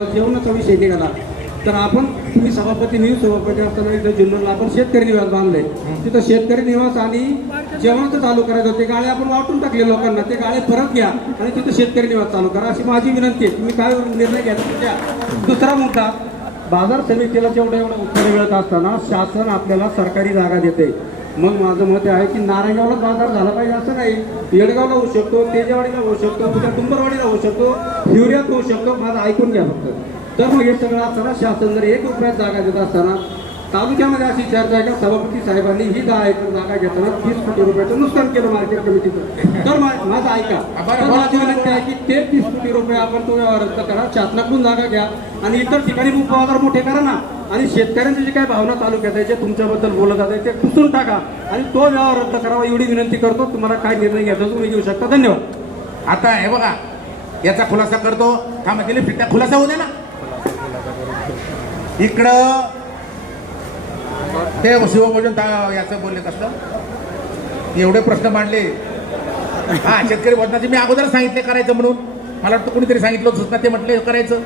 जेवणाचा विषय निघाला. तर आपण तुम्ही सभापती न्यूज सभापती असताना इथं जुन्नरला आपण शेतकरी निवास बांधले. तिथं शेतकरी निवास आणि जेवणाचं चालू करायचं होते. गाळे आपण वाटून टाकले लोकांना. ते गाळे परत घ्या आणि तिथं शेतकरी निवास चालू करा. अशी माझी विनंती आहे. तुम्ही काय निर्णय घ्यायचा घ्या दुसरा मुद्दा बाजार समितीला जेवढं एवढं उत्तर मिळत असताना शासन आपल्याला सरकारी जागा देते. मग माझं मत आहे की नारायणगावला बाजार झाला पाहिजे असं नाही. येडगावला होऊ शकतो तेजेवाडीला होऊ शकतो उद्या डुंबरवाडीला होऊ शकतो हिवऱ्यात होऊ शकतो. माझं ऐकून घ्या फक्त. तर मग हे सगळं असताना शासन जर एक रुपयात जागा देत असताना तालुक्यामध्ये अशी चर्चा आहे का सभापती साहेबांनी ही दहा एकर जागा घेताना तीस कोटी रुपयाचं नुकसान केलं मार्केट कमिटीचं तर माझं ऐका. तर माझी विनंती आहे की ते तीस कोटी रुपये आपण तो व्यवहार रद्द करा शासनाकडून जागा घ्या आणि इतर ठिकाणी उपबाजार मोठे करा ना. आणि शेतकऱ्यांची जी काही भावना तालुक्यात आहे जे तुमच्याबद्दल बोलत आहे ते पुसून टाका. आणि तो व्यवहार रद्द करावा एवढी विनंती करतो. तुम्हाला काय निर्णय घ्यायचा तुम्ही घेऊ शकता. धन्यवाद. आता हे बघा याचा खुलासा करतो. थांबा गेले फिरत्या खुलासा होऊ दे ना. इकडं ते शिवभोजन ता- याचं बोलले कसलं? एवढे प्रश्न मांडले. हा शेतकरी भोजनाचे मी अगोदर सांगितले करायचं म्हणून. मला वाटतं कुणीतरी सांगितलं होतं ते म्हटले करायचं.